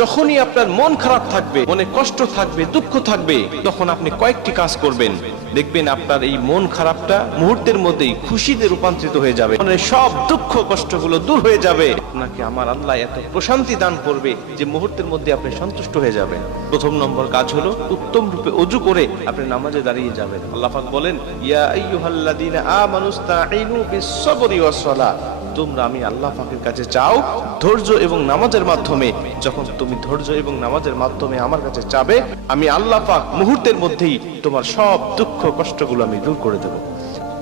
যখনই আপনার মন খারাপ থাকবে, মনে কষ্ট থাকবে, দুঃখ থাকবে, তখন আপনি কয়েকটি কাজ করবেন, দেখবেন আপনার এই মন খারাপটা মুহূর্তের মধ্যেই খুশিতে রূপান্তরিত হয়ে যাবে, মানে সব দুঃখ কষ্টগুলো দূর হয়ে যাবে। আপনাকে আমার আল্লাহ এত প্রশান্তি দান করবে যে মুহূর্তের মধ্যে আপনি সন্তুষ্ট হয়ে যাবেন। প্রথম নম্বর কাজ হলো উত্তম রূপে ওযু করে আপনি নামাজে দাঁড়িয়ে যাবেন। আল্লাহ পাক বলেন, ইয়া আইয়ুহাল্লাযীনা আমানুস্তাঈনু বিস-সাবরি ওয়াস-সালাহ, তোমরা আমি আল্লাহ পাকের কাছে চাও ধৈর্য এবং নামাজের মাধ্যমে। যখন তুমি ধৈর্য এবং নামাজের মাধ্যমে আমার কাছে চাবে, আমি আল্লাহ পাক মুহূর্তের মধ্যেই তোমার সব দুঃখ কষ্টগুলো আমি দূর করে দেব।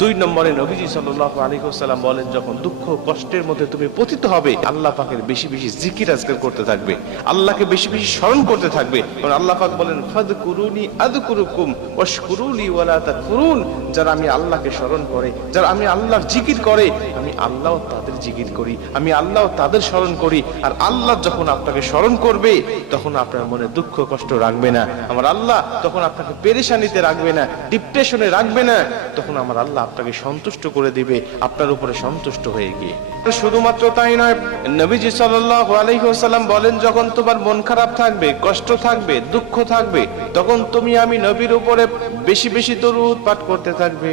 2 নম্বরে নবীজি সাল্লাল্লাহু আলাইহি ওয়াসাল্লাম বলেন, যখন দুঃখ কষ্টের মধ্যে তুমি পতিত হবে, আল্লাহ পাকের বেশি বেশি জিকির আজকার করতে থাকবে, আল্লাহকে বেশি বেশি স্মরণ করতে থাকবে। কারণ আল্লাহ পাক বলেন, ফাযকুরুনি আযকুরুকুম ওয়াশকুরুলি ওয়ালা তাকফুরুন, যারা আমি আল্লাহকে স্মরণ করে, যারা আমি আল্লাহর জিকির করে, আমি আল্লাহও তাদের জিকির করি, আমি আল্লাহও তাদের স্মরণ করি। আর আল্লাহ যখন আপনাকে স্মরণ করবে, তখন আপনার মনে দুঃখ কষ্ট রাখবে না। আমার আল্লাহ তখন আপনাকে পেরেশানিতে রাখবে না, ডিপ্রেশনে রাখবে না। তখন আমার আল্লাহ আপনাকে সন্তুষ্ট করে দিবে, আপনার উপরে সন্তুষ্ট হয়ে গিয়ে। শুধুমাত্র তাই নয়, নবীজি সাল্লাল্লাহু আলাইহি ওয়াসাল্লাম বলেন, যখন তোমার মন খারাপ থাকবে, কষ্ট থাকবে, দুঃখ থাকবে, তখন তুমি আমি নবীর উপরে বেশি বেশি দরুদ পাঠ করতে থাকবে।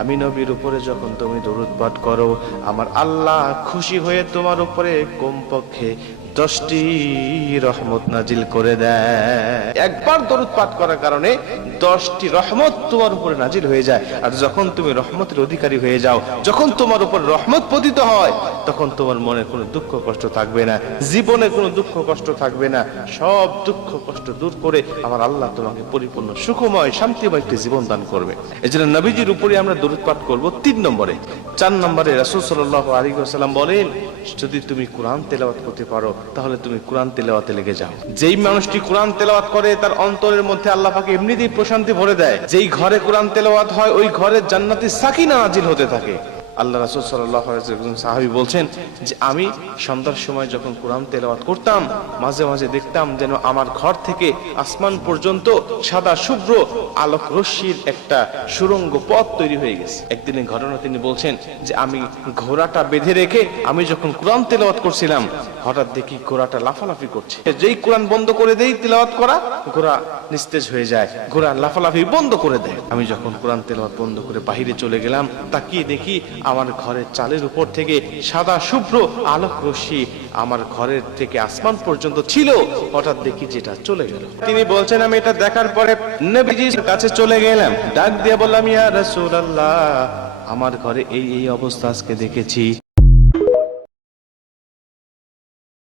আমি নবীর উপরে যখন তুমি দরুদ পাঠ করো, আমার আল্লাহ খুশি হয়ে তোমার উপরে কমপক্ষে 10টি রহমত নাজিল করে দেয়। একবার দরুদ পাঠ করার কারণে 10টি রহমত তোমার উপরে নাজিল হয়ে যায়। আর যখন তুমি রহমতের অধিকারী হয়ে যাও, যখন তোমার উপর রহমত পতিত হয়, তখন তোমার মনে কোনো দুঃখ কষ্ট থাকবে না, জীবনে কোনো দুঃখ কষ্ট থাকবে না। সব দুঃখ কষ্ট দূর করে আমার আল্লাহ তোমাকে পরিপূর্ণ সুখময় শান্তিময় একটি জীবন দান করবে। এজন্য নবীজির উপরে আমরা দরুদ পাঠ করব 3 নম্বরে। 4 নম্বরে রাসূল সাল্লাল্লাহু আলাইহি ওয়াসাল্লাম বলেন, যদি তুমি কোরআন তেলাওয়াত করতে পারো, তাহলে তুমি কোরআন তেলাওয়াতে লেগে যাও। যেই মানুষটি কোরআন তেলাওয়াত করে, তার অন্তরের মধ্যে আল্লাহ পাক এমনিতেই প্রশান্তি ভরে দেয়। যেই ঘরে কোরআন তেলাওয়াত হয়, ওই ঘরে জান্নাতি সাকিনা নাজিল হতে থাকে। আল্লাহ রাসূল সাল্লাল্লাহু আলাইহি ওয়াসাল্লাম সাহাবী বলছেন যে আমি সন্ধ্যার সময় যখন কোরআন তেলাওয়াত করতাম, মাঝে মাঝে দেখতাম যেন আমার ঘর থেকে আসমান পর্যন্ত সাদা শুভ্র আলোক রশ্মির একটা সুড়ঙ্গ পথ তৈরি হয়ে গেছে। একদিনের ঘটনা তিনি বলছেন যে আমি ঘোড়াটা বেঁধে রেখে আমি যখন কোরআন তেলাওয়াত করছিলাম, হঠাৎ দেখি ঘোড়াটা লাফালাফি করছে। যেই কোরআন বন্ধ করে দেই তেলাওয়াত করা, ঘোড়া নিস্তেজ হয়ে যায়, ঘোড়া লাফালাফি বন্ধ করে দেয়। আমি যখন কোরআন তেলাওয়াত বন্ধ করে বাহিরে চলে গেলাম, তাকিয়ে দেখি আমার ঘরের চালের উপর থেকে সাদা শুভ্র আলোক রশ্মি আমার ঘরের থেকে আসমান পর্যন্ত ছিল। হঠাৎ দেখি যেটা চলে গেল। তিনি বলছেন, আমি এটা দেখার পরে নবীজির কাছে চলে গেলাম, ডাক দিয়ে বললাম, ইয়া রাসূলুল্লাহ, আমার ঘরে এই এই অবস্থা আজকে দেখেছি।